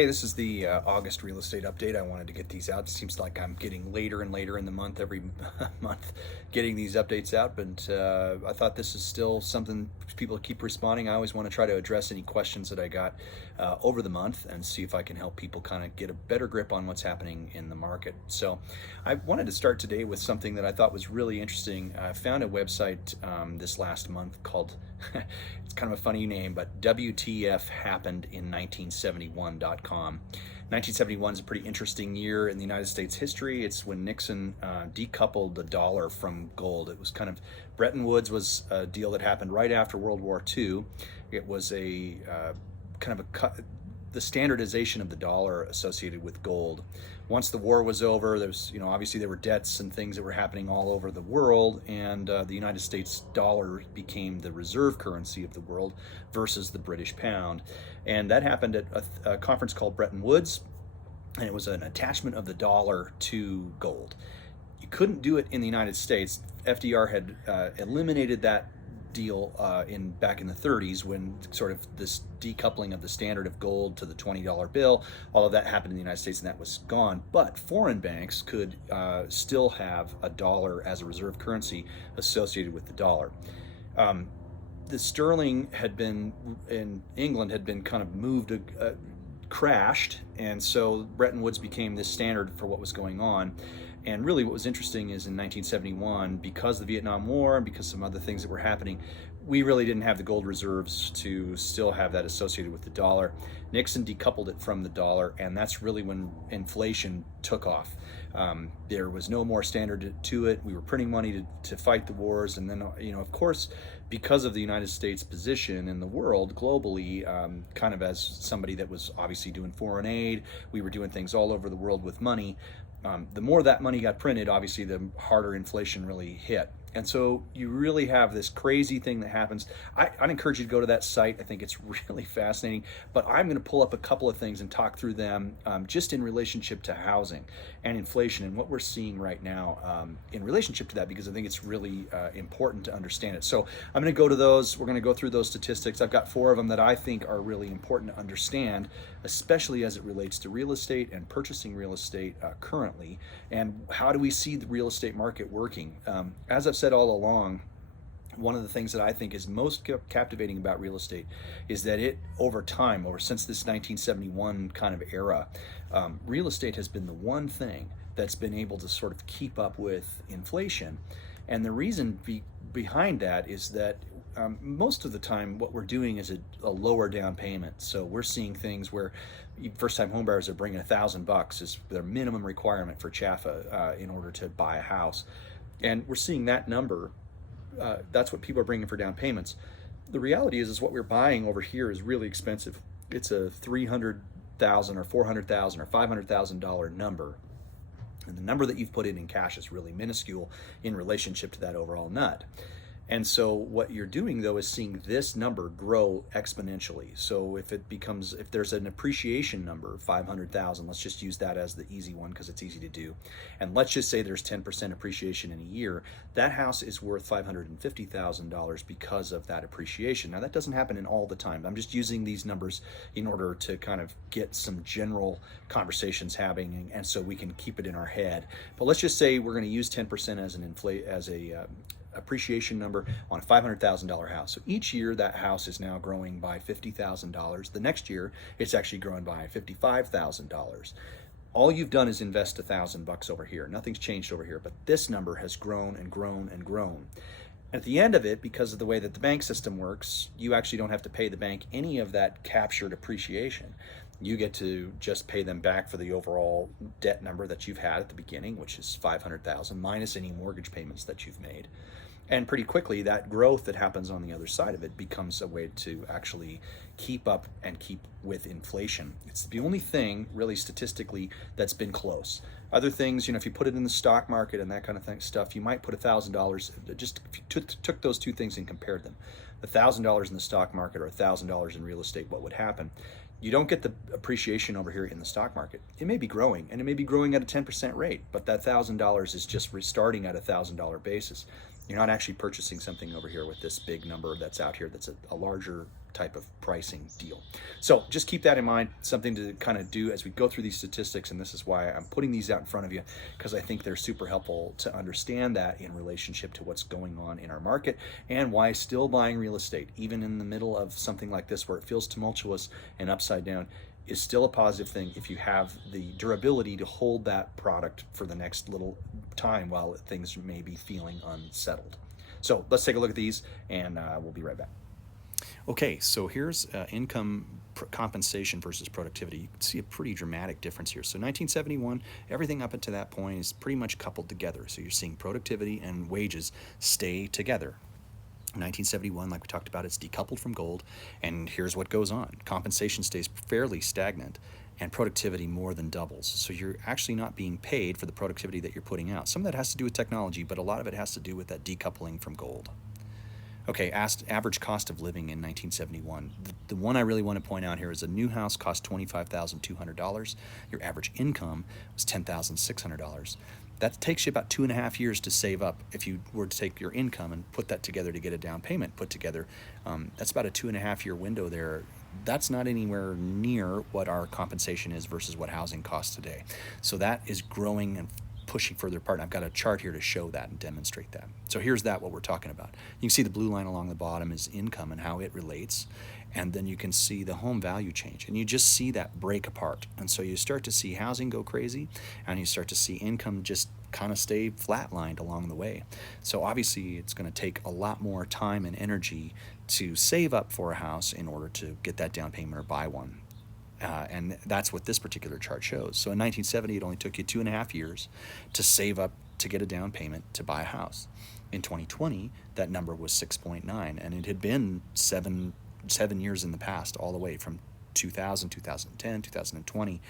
Hey, this is the August real estate update. I wanted to get these out. It seems like I'm getting later and later in the month, every month, getting these updates out. But I thought this is still something people keep responding. I always want to try to address any questions that I got over the month and see if I can help people kind of get a better grip on what's happening in the market. So I wanted to start today with something that I thought was really interesting. I found a website this last month called, it's kind of a funny name, but WTF happened in 1971.com. 1971 is a pretty interesting year in the United States history. It's when Nixon decoupled the dollar from gold. It was kind of, Bretton Woods was a deal that happened right after World War II. It was a the standardization of the dollar associated with gold. Once the war was over, there was, obviously there were debts and things that were happening all over the world, and the United States dollar became the reserve currency of the world versus the British pound. And that happened at a conference called Bretton Woods, and it was an attachment of the dollar to gold. You couldn't do it in the United States. FDR had eliminated that deal back in the 30s, when sort of this decoupling of the standard of gold to the $20 bill, all of that happened in the United States and that was gone. But foreign banks could still have a dollar as a reserve currency associated with the dollar. The sterling had been, in England, had been kind of moved, crashed, and so Bretton Woods became this standard for what was going on. And really what was interesting is in 1971, because of the Vietnam War and because some other things that were happening, we really didn't have the gold reserves to still have that associated with the dollar. Nixon decoupled it from the dollar, and that's really when inflation took off. There was no more standard to it. We were printing money to fight the wars, and then, of course, because of the United States' position in the world globally, kind of as somebody that was obviously doing foreign aid, we were doing things all over the world with money. The more that money got printed, obviously the harder inflation really hit. And so you really have this crazy thing that happens. I'd encourage you to go to that site. I think it's really fascinating. But I'm going to pull up a couple of things and talk through them just in relationship to housing and inflation and what we're seeing right now in relationship to that, because I think it's really important to understand it. So I'm going to go to those. We're going to go through those statistics. I've got 4 of them that I think are really important to understand, especially as it relates to real estate and purchasing real estate currently. And how do we see the real estate market working? As I've said all along, one of the things that I think is most captivating about real estate is that it, over time, since this 1971 kind of era, real estate has been the one thing that's been able to sort of keep up with inflation. And the reason behind that is that most of the time what we're doing is a lower down payment. So we're seeing things where first-time homebuyers are bringing $1,000 is their minimum requirement for CHFA in order to buy a house. And we're seeing that number. That's what people are bringing for down payments. The reality is what we're buying over here is really expensive. It's a $300,000 or $400,000 or $500,000 number. And the number that you've put in cash is really minuscule in relationship to that overall nut. And so what you're doing, though, is seeing this number grow exponentially. So if there's an appreciation number, 500,000, let's just use that as the easy one because it's easy to do. And let's just say there's 10% appreciation in a year. That house is worth $550,000 because of that appreciation. Now, that doesn't happen in all the time. I'm just using these numbers in order to kind of get some general conversations happening, and so we can keep it in our head. But let's just say we're going to use 10% as a appreciation number on a $500,000 house. So each year that house is now growing by $50,000. The next year it's actually growing by $55,000. All you've done is invest $1,000 over here. Nothing's changed over here, but this number has grown and grown and grown. At the end of it, because of the way that the bank system works, you actually don't have to pay the bank any of that captured appreciation. You get to just pay them back for the overall debt number that you've had at the beginning, which is $500,000 minus any mortgage payments that you've made. And pretty quickly, that growth that happens on the other side of it becomes a way to actually keep up and keep with inflation. It's the only thing, really, statistically, that's been close. Other things, if you put it in the stock market and that kind of stuff, you might put $1,000, just if you took those two things and compared them. $1,000 in the stock market or $1,000 in real estate, what would happen? You don't get the appreciation over here in the stock market. It may be growing, and it may be growing at a 10% rate, but that $1,000 is just restarting at a $1,000 basis. You're not actually purchasing something over here with this big number that's out here that's a larger type of pricing deal. So just keep that in mind, something to kind of do as we go through these statistics, and this is why I'm putting these out in front of you, because I think they're super helpful to understand that in relationship to what's going on in our market, and why still buying real estate, even in the middle of something like this where it feels tumultuous and upside down, is still a positive thing if you have the durability to hold that product for the next little time while things may be feeling unsettled. So let's take a look at these, and we'll be right back. Okay, so here's income compensation versus productivity. You can see a pretty dramatic difference here. So 1971, everything up until that point is pretty much coupled together. So you're seeing productivity and wages stay together. 1971, like we talked about, it's decoupled from gold, and here's what goes on. Compensation stays fairly stagnant, and productivity more than doubles. So you're actually not being paid for the productivity that you're putting out. Some of that has to do with technology, but a lot of it has to do with that decoupling from gold. Okay, average cost of living in 1971. The one I really want to point out here is a new house cost $25,200. Your average income was $10,600. That takes you about 2.5 years to save up. If you were to take your income and put that together to get a down payment put together, that's about a 2.5 year window there. That's not anywhere near what our compensation is versus what housing costs today. So that is growing and pushing further apart. And I've got a chart here to show that and demonstrate that. So here's what we're talking about. You can see the blue line along the bottom is income and how it relates. And then you can see the home value change, and you just see that break apart. And so you start to see housing go crazy, and you start to see income just kind of stay flatlined along the way. So obviously it's going to take a lot more time and energy to save up for a house in order to get that down payment or buy one. And that's what this particular chart shows. So in 1970, it only took you 2.5 years to save up to get a down payment to buy a house. In 2020, that number was 6.9, and it had been seven years in the past, all the way from 2000, 2010, 2020.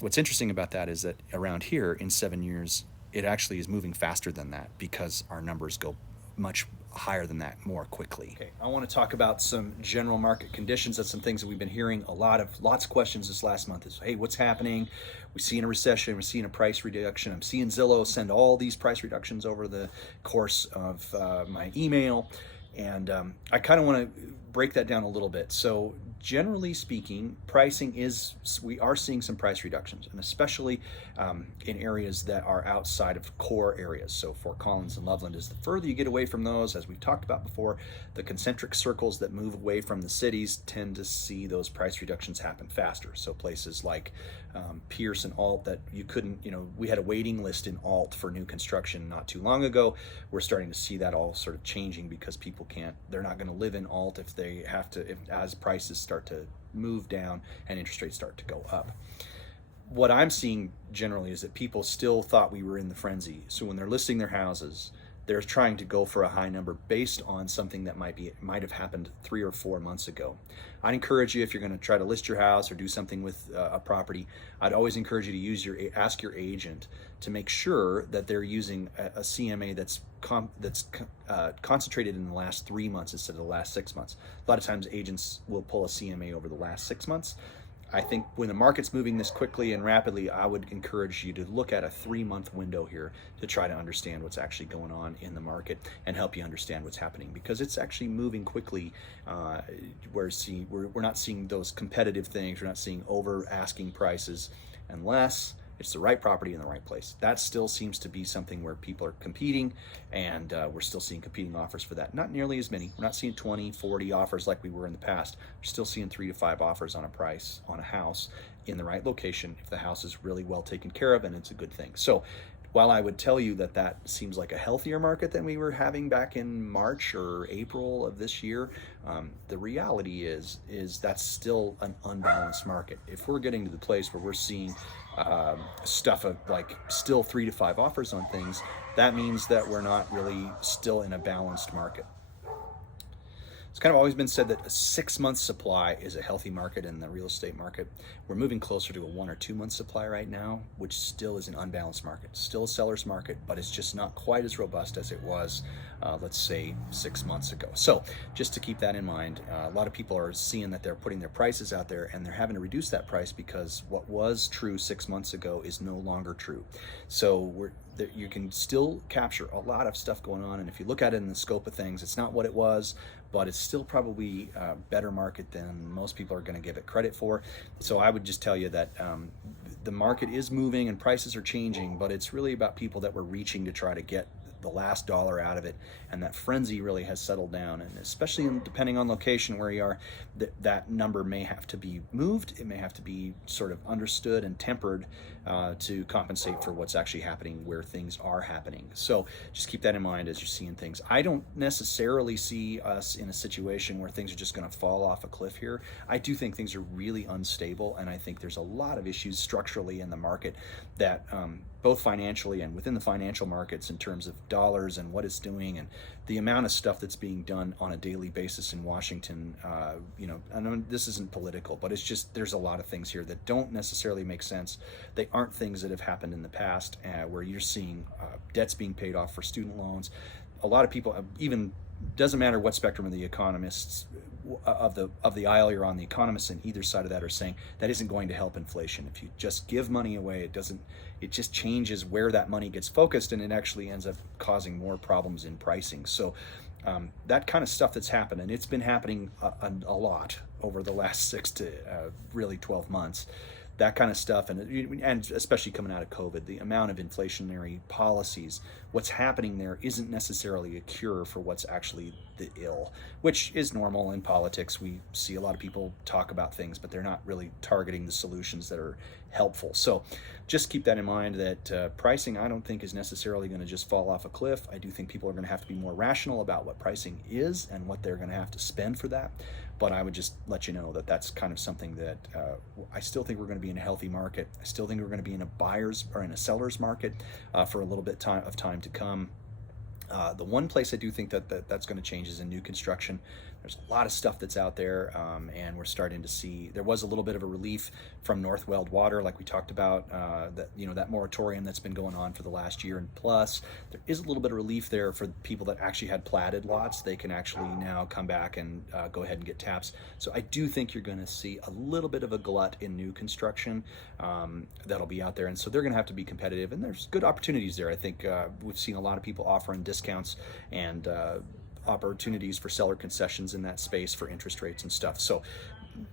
What's interesting about that is that around here in 7 years, it actually is moving faster than that because our numbers go much higher than that more quickly. Okay, I want to talk about some general market conditions. That's some things that we've been hearing lots of questions this last month is, hey, what's happening? We're seeing a recession, we're seeing a price reduction. I'm seeing Zillow send all these price reductions over the course of my email. And I kind of want to break that down a little bit. So generally speaking, we are seeing some price reductions, and especially in areas that are outside of core areas. So Fort Collins and Loveland, is the further you get away from those, as we've talked about before, the concentric circles that move away from the cities tend to see those price reductions happen faster. So places like Pierce and Alt that you couldn't, we had a waiting list in Alt for new construction not too long ago. We're starting to see that all sort of changing because people they're not going to live in Alt if they have to, as prices start to move down and interest rates start to go up. What I'm seeing generally is that people still thought we were in the frenzy. So when they're listing their houses, they're trying to go for a high number based on something that might have happened 3 or 4 months ago. I'd encourage you, if you're going to try to list your house or do something with a property, I'd always encourage you to ask your agent to make sure that they're using a CMA that's concentrated in the last 3 months instead of the last 6 months. A lot of times agents will pull a CMA over the last 6 months. I think when the market's moving this quickly and rapidly, I would encourage you to look at a 3-month window here to try to understand what's actually going on in the market and help you understand what's happening, because it's actually moving quickly. We're not seeing those competitive things. We're not seeing over asking prices unless it's the right property in the right place. That still seems to be something where people are competing, and we're still seeing competing offers for that. Not nearly as many. We're not seeing 20, 40 offers like we were in the past. We're still seeing 3 to 5 offers on a price on a house in the right location if the house is really well taken care of and it's a good thing. So while I would tell you that seems like a healthier market than we were having back in March or April of this year, the reality is that's still an unbalanced market. If we're getting to the place where we're seeing stuff of like still 3 to 5 offers on things, that means that we're not really still in a balanced market. It's kind of always been said that a 6-month supply is a healthy market in the real estate market. We're moving closer to a 1 or 2 month supply right now, which still is an unbalanced market. Still a seller's market, but it's just not quite as robust as it was, let's say, 6 months ago. So just to keep that in mind, a lot of people are seeing that they're putting their prices out there and they're having to reduce that price because what was true 6 months ago is no longer true. So that you can still capture a lot of stuff going on. And if you look at it in the scope of things, it's not what it was, but it's still probably a better market than most people are going to give it credit for. So I would just tell you that the market is moving and prices are changing, but it's really about people that were reaching to try to get the last dollar out of it, and that frenzy really has settled down. And especially depending on location where you are, that number may have to be moved. It may have to be sort of understood and tempered to compensate for what's actually happening where things are happening. So just keep that in mind as you're seeing things. I don't necessarily see us in a situation where things are just going to fall off a cliff here. I do think things are really unstable, and I think there's a lot of issues structurally in the market that both financially and within the financial markets in terms of dollars and what it's doing and the amount of stuff that's being done on a daily basis in Washington. I know this isn't political, but it's just there's a lot of things here that don't necessarily make sense. They aren't things that have happened in the past where you're seeing debts being paid off for student loans. A lot of people, even doesn't matter what spectrum of the economists of the aisle you're on, the economists on either side of that are saying that isn't going to help inflation. If you just give money away, it just changes where that money gets focused, and it actually ends up causing more problems in pricing. So that kind of stuff that's happened, and it's been happening a lot over the last 6 to really 12 months. That kind of stuff, and especially coming out of COVID, the amount of inflationary policies, what's happening there isn't necessarily a cure for what's actually the ill, which is normal in politics. We see a lot of people talk about things, but they're not really targeting the solutions that are helpful. So just keep that in mind, that pricing, I don't think, is necessarily going to just fall off a cliff. I do think people are going to have to be more rational about what pricing is and what they're going to have to spend for that. But I would just let you know that that's kind of something that I still think we're going to be in a healthy market. I still think we're going to be in a buyer's or in a seller's market for a little bit of time to come. The one place I do think that's going to change is in new construction. There's a lot of stuff that's out there, and we're starting to see there was a little bit of a relief from Northwell Water, like we talked about, that moratorium that's been going on for the last year and plus. There is a little bit of relief there for people that actually had platted lots. They can actually now come back and go ahead and get taps. So I do think you're going to see a little bit of a glut in new construction that'll be out there, and so they're going to have to be competitive. And there's good opportunities there. I think we've seen a lot of people offering discounts and opportunities for seller concessions in that space for interest rates and stuff. So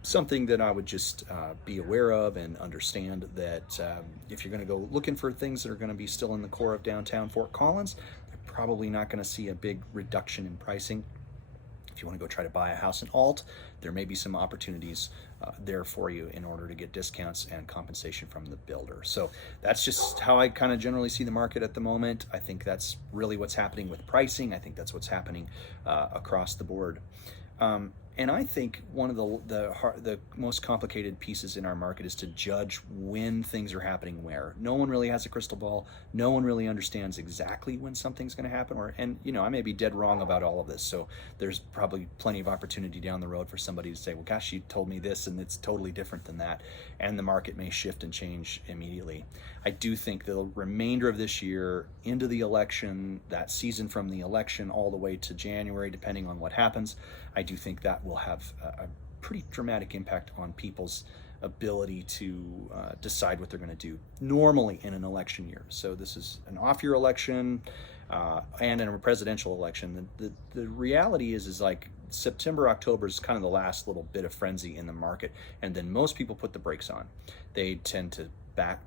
something that I would just be aware of and understand that if you're going to go looking for things that are going to be still in the core of downtown Fort Collins, they're probably not going to see a big reduction in pricing. If you want to go try to buy a house in Alt, there may be some opportunities there for you in order to get discounts and compensation from the builder. So that's just how I kind of generally see the market at the moment. I think that's really what's happening with pricing. I think that's what's happening across the board. And I think one of the most complicated pieces in our market is to judge when things are happening where. No one really has a crystal ball. No one really understands exactly when something's going to happen. I may be dead wrong about all of this. So there's probably plenty of opportunity down the road for somebody to say, well, gosh, you told me this and it's totally different than that. And the market may shift and change immediately. I do think the remainder of this year into the election, that season from the election all the way to January, depending on what happens, I do think that will have a pretty dramatic impact on people's ability to decide what they're going to do normally in an election year. So this is an off-year election and in a presidential election. The reality is like September, October is kind of the last little bit of frenzy in the market, and then most people put the brakes on. They tend to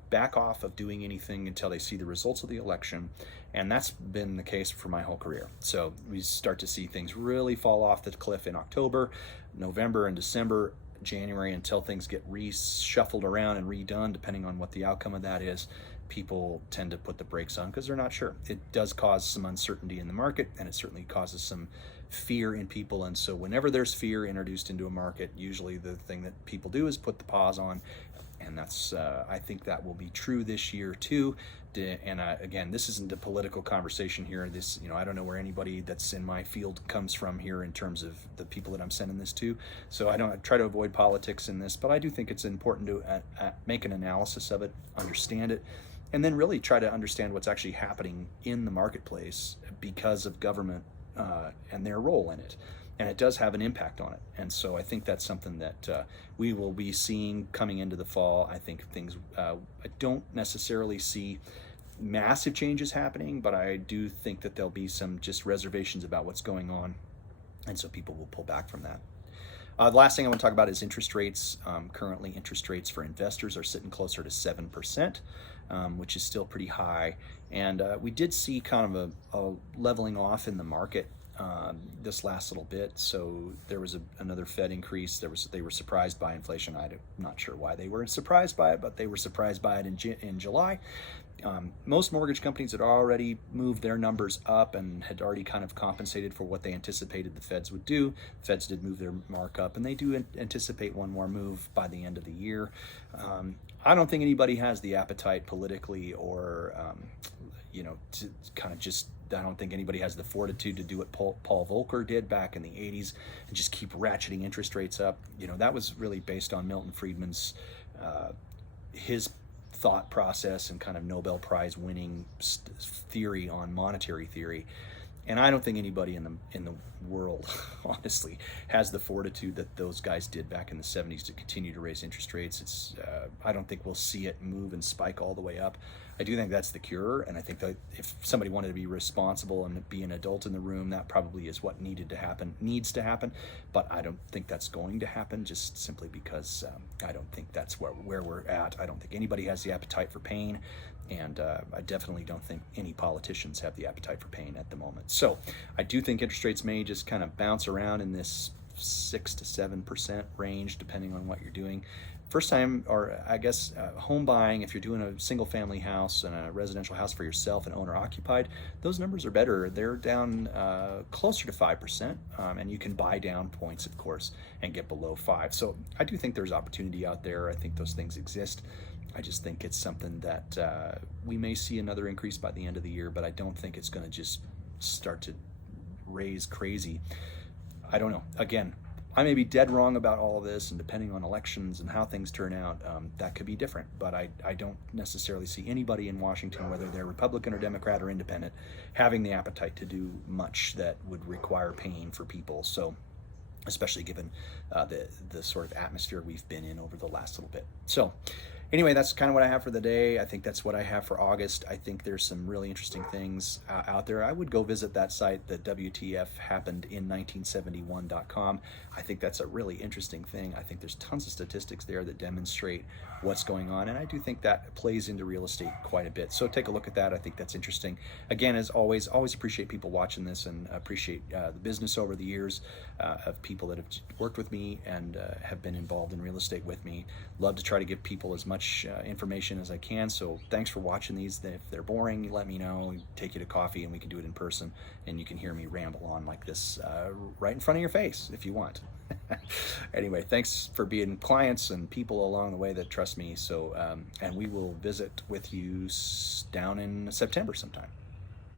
back off of doing anything until they see the results of the election, and that's been the case for my whole career. So we start to see things really fall off the cliff in October, November and December, January, until things get reshuffled around and redone, depending on what the outcome of that is. People tend to put the brakes on because they're not sure. It does cause some uncertainty in the market, and it certainly causes some fear in people. And so whenever there's fear introduced into a market, usually the thing that people do is put the pause on. And that's, I think that will be true this year too. And again, this isn't a political conversation here. This, I don't know where anybody that's in my field comes from here in terms of the people that I'm sending this to. So I try to avoid politics in this, but I do think it's important to make an analysis of it, understand it, and then really try to understand what's actually happening in the marketplace because of government and their role in it. And it does have an impact on it. And so I think that's something that we will be seeing coming into the fall. I think things, I don't necessarily see massive changes happening, but I do think that there'll be some just reservations about what's going on, and so people will pull back from that. The last thing I want to talk about is interest rates. Currently, interest rates for investors are sitting closer to 7%, which is still pretty high. And we did see kind of a leveling off in the market this last little bit. So there was another Fed increase. They were surprised by inflation. I'm not sure why they were surprised by it, but they were surprised by it in July. Most mortgage companies had already moved their numbers up and had already kind of compensated for what they anticipated the Feds would do. The Feds did move their mark up, and they do anticipate one more move by the end of the year. I don't think anybody has the appetite politically or, to kind of just, I don't think anybody has the fortitude to do what Paul Volcker did back in the 80s and just keep ratcheting interest rates up. That was really based on Milton Friedman's, his thought process and kind of Nobel Prize winning theory on monetary theory. And I don't think anybody in the world, honestly, has the fortitude that those guys did back in the 70s to continue to raise interest rates. I don't think we'll see it move and spike all the way up. I do think that's the cure, and I think that if somebody wanted to be responsible and be an adult in the room, that probably is what needs to happen. But I don't think that's going to happen, just simply because I don't think that's where we're at. I don't think anybody has the appetite for pain. And I definitely don't think any politicians have the appetite for pain at the moment. So I do think interest rates may just kind of bounce around in this 6 to 7% range, depending on what you're doing. First time, or I guess home buying, if you're doing a single family house and a residential house for yourself and owner occupied, those numbers are better. They're down closer to 5%, and you can buy down points, of course, and get below 5. So I do think there's opportunity out there. I think those things exist. I just think it's something that we may see another increase by the end of the year, but I don't think it's going to just start to raise crazy. I don't know. Again, I may be dead wrong about all of this, and depending on elections and how things turn out, that could be different. But I don't necessarily see anybody in Washington, whether they're Republican or Democrat or independent, having the appetite to do much that would require pain for people. So, especially given the sort of atmosphere we've been in over the last little bit. So anyway, that's kind of what I have for the day. I think that's what I have for August. I think there's some really interesting things out there. I would go visit that site, the WTFhappenedin1971.com. I think that's a really interesting thing. I think there's tons of statistics there that demonstrate what's going on, and I do think that plays into real estate quite a bit. So take a look at that. I think that's interesting. Again, as always appreciate people watching this, and appreciate the business over the years of people that have worked with me and have been involved in real estate with me. Love to try to give people as much information as I can. So thanks for watching these. If they're boring, let me know. Take you to coffee and we can do it in person, and you can hear me ramble on like this right in front of your face if you want. Anyway, thanks for being clients and people along the way that trust me. So and we will visit with you down in September sometime.